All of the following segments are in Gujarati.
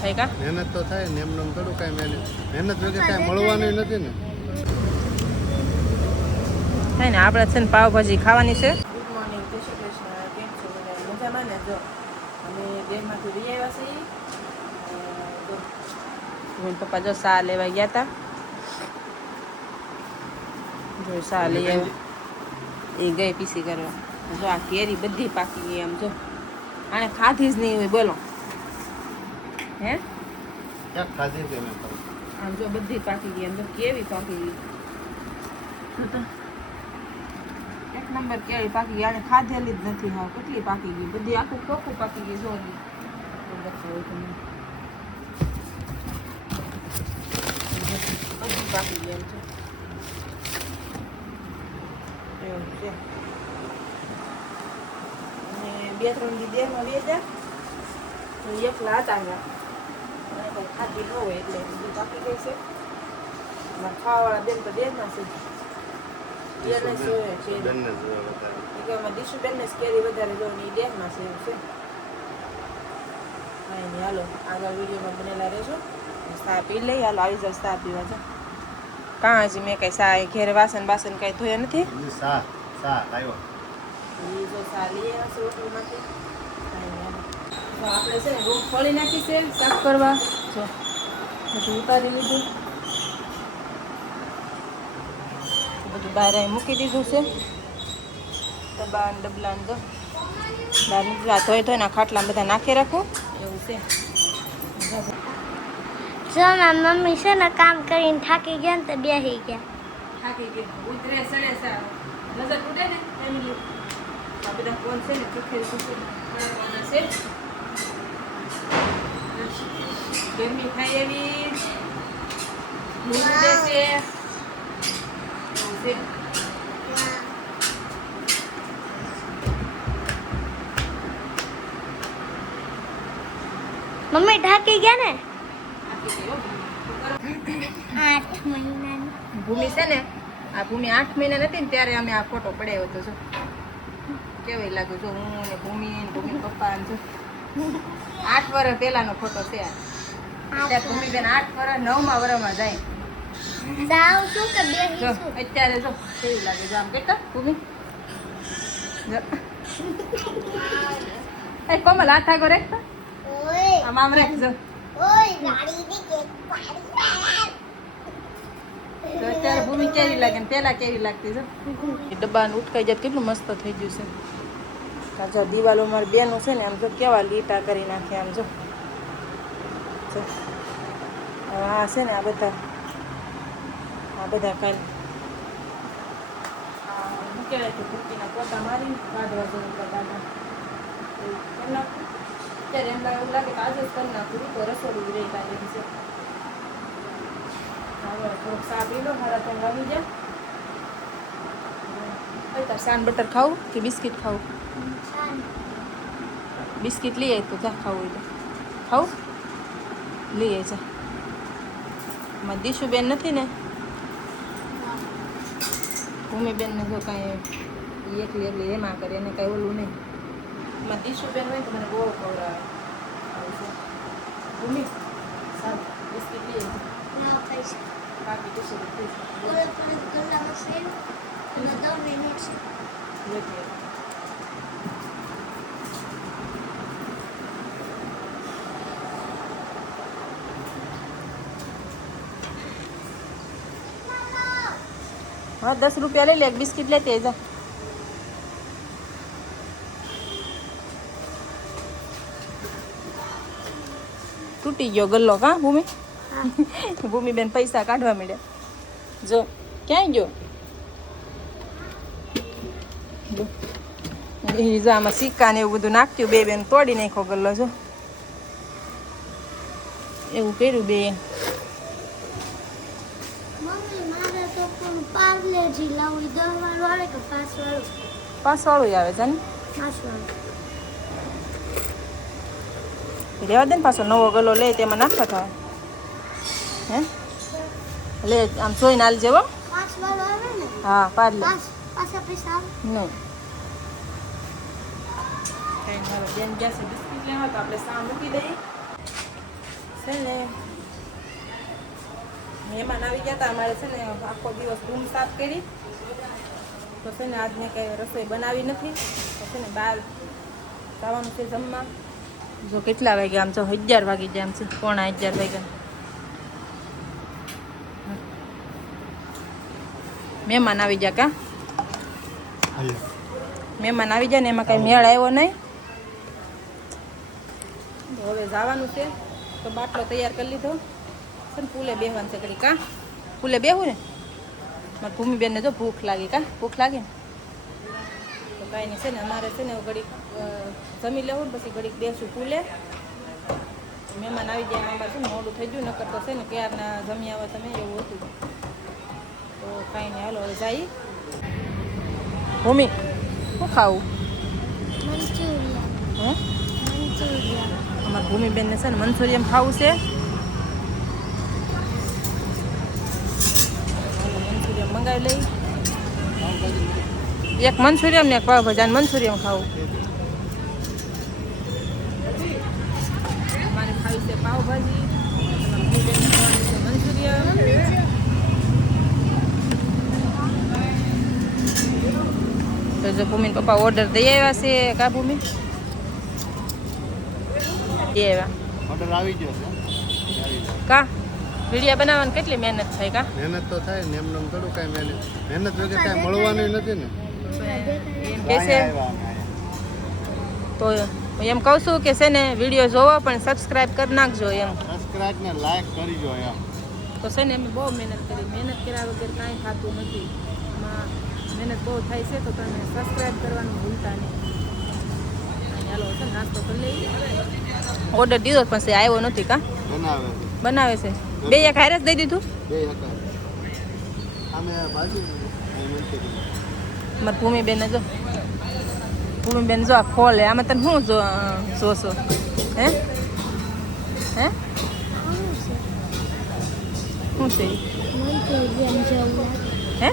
થાય કા મહેનત તો થાય ને એમ થોડું કાંઈ મહેનત વગર કાંઈ મળવાનું નથી ને. થાય ને આપણે છે ને પાવભાજી ખાવાની છે. ગુડ મોર્નિંગ, જય શ્રી કૃષ્ણ. કેમ છો બધા? મજામાં ને? જો અમે બેનમાંથી લઈ આવ્યા છીએ. પપ્પા જો સા લેવા ગયા હતા. જો સા લઈ આવ્યા એ ગઈ પીસી કરવા. જો આ કેરી બધી પાકી ગઈ. આમ જો આને ખાધી જ નહીં હોય. બોલો હે ક્યાં ખાધી છે મેં આમ જો બધી પાકી ગઈ. આમ તો કેવી પાકી ગઈ. એક નંબર કેરી પાકી ગઈ. આને ખાધેલી જ નથી. હા કેટલી પાકી ગઈ. બધી આખું ખોખું પાકી ગઈ. જો બધી પાકી ગઈ. એમ છે એવું છે. અને 2-3 દી દેરમાં વેચ્યા તો એકલા હતા કંઈ ખાતી ન હોય એટલે બધી પાકી ગઈ છે. ખાવાવાળા બેન તો દેરમાં છે. બેને જોઈએ છે કે દીશુબેનને જ કેરી વધારે જો ને એ દેરમાં છે. એવું છે. હા નહીં હાલો આગળ વિડીયોમાં બનેલા રહેજો. ચા પી લઈ. હાલો આવી જાવ ચા પીવા છે. કાં હજી મેં કંઈ ચા ઘેર વાસણ બાસણ કંઈ ધોયા નથી. સા આવ્યો એ જો ચા લઈ આવ્યા છે હોટલમાંથી. તો આપણે છે ને રૂમ ખોલી નાખી છે સાફ કરવા. જો બધું ઉતારી લીધું. બધું બહાર મૂકી દીધું છે. ડબ્બા ડબલા જો બહાર મૂકી ધોઈ ધોઈને ખાટલા બધા નાખી રાખું. એવું છે. જો મારી મમ્મી છે ને કામ કરીને થાકી ગયા ને તો બેસી ગયા. થાકી ગઈ ઉતરે સડે સા નજર તૂટે ને ફેમિલી આ બધા ફોન છે ને ચૂકેલ કરવાના છે. ગરમી થાય એવી ઊંઘ દેશે એવું છે. મમ્મી થાકી ગયા ને થાકી ગઈ હો. 8 મહિનાની. ભૂમિ છે ને આ ભૂમિ 8 મહિના નથી ને ત્યારે અમે આ ફોટો પડાવ્યો હતો. જો કેવી લાગુ જો હું ને ભૂમિ પપ્પા જો 8 વર્ષ પહેલાનો ફોટો છે. ત્યારે ભૂમિબેન 8 વર્ષ 9મા વર્ષમાં જાય. જાવ છું કે જો બેસીશું? અત્યારે જો કેવી લાગે જો આમ કેટલા ભૂમિ એ કોમલ હાથ આગો રેખતા ઓય આમ આમ રાખજો. ઓય ગાડીની કેક પાડી. તો અત્યારે ભૂમિ કેવી લાગે ને પેલા કેવી લાગતી છે. ડબ્બાને ઉટકાઈ જાય કેટલું મસ્ત થઈ ગયું છે. તાજા દિવાલો મારી બેનું છે ને આમ જો કેવા લીટા કરી નાખે. આમ જો આ છે ને આ બધા કાંઈ શું કહેવાય કે ભૂકીના પોતા મારીને કાઢવા જવું દાદા એવું કરી નાખું. ત્યારે એમ એવું લાગે કે આજે જ કરી નાખું તો રસોડું રહી કાઢે છે. હવે થોડોક ચા પી લો. 3:30 વાગી જાય. તાર સાન બટર ખાવું કે બિસ્કિટ ખાવું? બિસ્કિટ લઈ આવી તો જા ખાવું હોય તો ખાવું લઈ આવી જા. મારી દીશુબેન નથી ને ભૂમિબેનને જો કાંઈ એકલી એમાં કરે એને કાંઈ ઓલું નહીં. મારી દીશુબેન હોય તો મને બહુ ખવડાવે. આવું છે ભૂમિ સારું બિસ્કિટ લઈ આવી ના પૈસા બાકી દીશુ બોલે પણ કલાક છે અને 10 મિનિટ છે. લેતી હા 10 રૂપિયા લઈ લે. એક બિસ્કિટ લેતી જા. તૂટી ગયો ગલ્લો કા ભૂમિ? ભૂમિબેન પૈસા કાઢવા મળ્યા. જો ક્યાંય ગયો એ જો આમાં સિક્કા ને એવું બધું નાખ્યું. બે બેન તોડી નાખ્યો ગલ્લો. જો એવું કર્યું બે. મમ્મી મારે તો પણ પાર્લેજી લાવું 10 વાળું આવે કે 5 વાળું? 5 વાળું આવે છે ને 5 વાળું. રેવા દે ને પાછો નવો ગલ્લો લે તેમાં નાખવા થાય. હે લે આમ જોઈને હાલ જેવો. 5 વાળું આવે ને? હા પાર્લે પાછા પૈસા આવે નહીં. બેન ગયા છે બિસ્કિટ લેવા તો આપણે સા મૂકી દઈએ. છે ને મહેમાન આવી ગયા હતા અમારે છે ને આખો દિવસ રૂમ સાફ કરી તો છે ને આજને કંઈ રસોઈ બનાવી નથી તો છે ને બહાર જવાનું છે જમવા. જો કેટલા વાગ્યા આમ જો 11 વાગી ગયા આમ છે 11:15 વાગ્યા. મહેમાન આવી ગયા કા મહેમાન આવી જાય ને એમાં કાંઈ મેળ આવ્યો નહીં. હવે જવાનું છે તો બાટલો તૈયાર કરી લીધો છે ને પુલે બેહવાનું છે ઘડી કા પુલે બેહું ને મારી ભૂમિબેનને જો ભૂખ લાગી કા ભૂખ લાગી ને તો કાંઈ નહીં છે ને અમારે છે ને ઘડીક જમી લેવું ને પછી ઘડીક બેસું પુલે. મહેમાન આવી જાય અમારે છે ને મોડું થઈ ગયું નકર તો છે ને ક્યારના જમી આવે તમે એવું હતું તો કાંઈ નહીં હાલો હવે જાય. ભૂમિ શું ખાવું હે અમારા ભૂમિબેનને છે ને મંચુરિયન ખાવું છે. મંચુરિયન મંગાવી લઈ એક મંચુરિયન ને એક પાવભાજી અને મંચુરિયન ખાવું. મારે ખાવી છે પાવભાજી ભૂમિબેનને ખાવાની છે મંચુરિયન. તો જો ભૂમિન પપ્પા ઓર્ડર દઈ આવ્યા છે કા ભૂમિ ઓર્ડર આવી ગયો છે કા વિડીયો બનાવવાની કેટલી મહેનત થાય કા મહેનત તો થાય ને એમને થોડું કાંઈ મહેનત વગર કાંઈ મળવાનું નથી ને એમ કે છે તો એમ કહું છું કે છે ને વિડીયો જોવો પણ સબસ્ક્રાઇબ કરી નાખજો એમ સબસ્ક્રાઇબ ને લાઈક કરજો એમ તો છે ને અમે બહુ મહેનત કરી મહેનત કર્યા વગર કાંઈ થતું નથી. એમાં મહેનત બહુ થાય છે તો તમે સબસ્ક્રાઇબ કરવાનું ભૂલતા નહીં. ચાલો છે નાસ્તો કરી લઈએ. ઓર્ડર દીધો પણ છે આવ્યો નથી કા બનાવે છે બે એક હારે જ દઈ દીધું બે હતા અમે ભાજી મારી ભૂમિબેન જો ભૂમિબેન જો ખોલે આમાં તને શું જોશો હે હે શું છે મંચુરિયન જેવું હે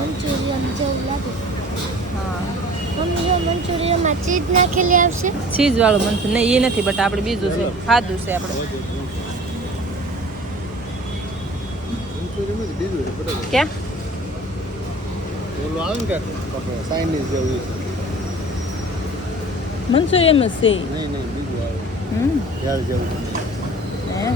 મંચુરિયન જેવું લાગે. હા મમ્મી મંચુરિયનમાં ચીઝ નાખેલી આવશે ચીઝ વાળું મંચુરિયન નહીં એ નથી બટ આપણે બીજું છે ખાધું છે આપણે ક્યાં ઓલું આવે ને કે ચાઇનીઝ જેવું મંચુરિયન જ છે નહીં બીજું આવે યાર જેવું હે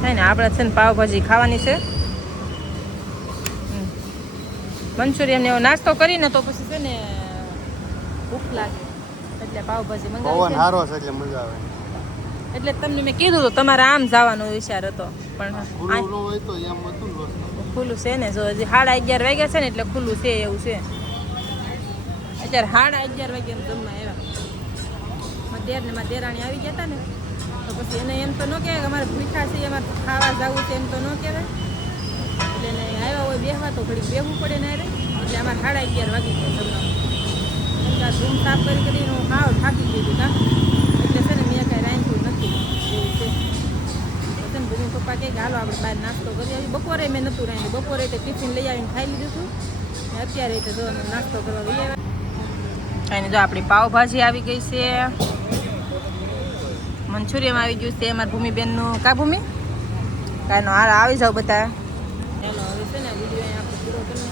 થાય ને આપણે છે ને પાવભાજી ખાવાની છે મંચુરિયન એવો નાસ્તો કરીને તો પછી છે ને ભૂખ લાગે એટલે પાવભાજી પવન મંગાવી સારો છે એટલે મજા આવે એટલે તમને મેં કીધું તો તમારે આમ જવાનો વિચાર હતો પણ ખુલ્લું ન હોય તો એમ હતું ને ખુલ્લું છે ને જો હજી 11:30 વાગ્યા છે ને એટલે ખુલ્લું છે એવું છે. અત્યારે 11:30 વાગ્યા જમવા આવ્યા મારા દેર ને મારા દેરાણી આવી ગયા હતા ને તો પછી એને એમ તો ન કહેવાય કે અમારે મીઠા છે એમાં ખાવા જવું છે એમ તો ન કહેવાય એટલે એને આવ્યા હોય બેહવા તો ઘડીક બેહવું પડે ને અરે એટલે અમારે 11:30 વાગી ગયા જમવા રૂમ સાફ કરીને હું હાવ થાકી ગઈ કા એટલે છે ને મેં કાંઈ રાંધ્યું નથી એવું છે. પછી ભૂમિ પપ્પા કહે કે હાલો આપણે બહાર નાસ્તો કરી આવી. બપોરે મેં નહોતું રાંધ્યું બપોરે તો ટિફિન લઈ આવીને ખાઈ લીધું હતું ને અત્યારે તો જો નાસ્તો કરવા લઈ આવ્યા. કાંઈ જો આપણી પાવભાજી આવી ગઈ છે મંચુરિયન આવી ગયું છે અમારી ભૂમિબેનનું કા ભૂમિ કાંઈનો હાલ આવી જાવ બધા ચાલો હવે છે ને વિડીયો આપણે પૂરો કરી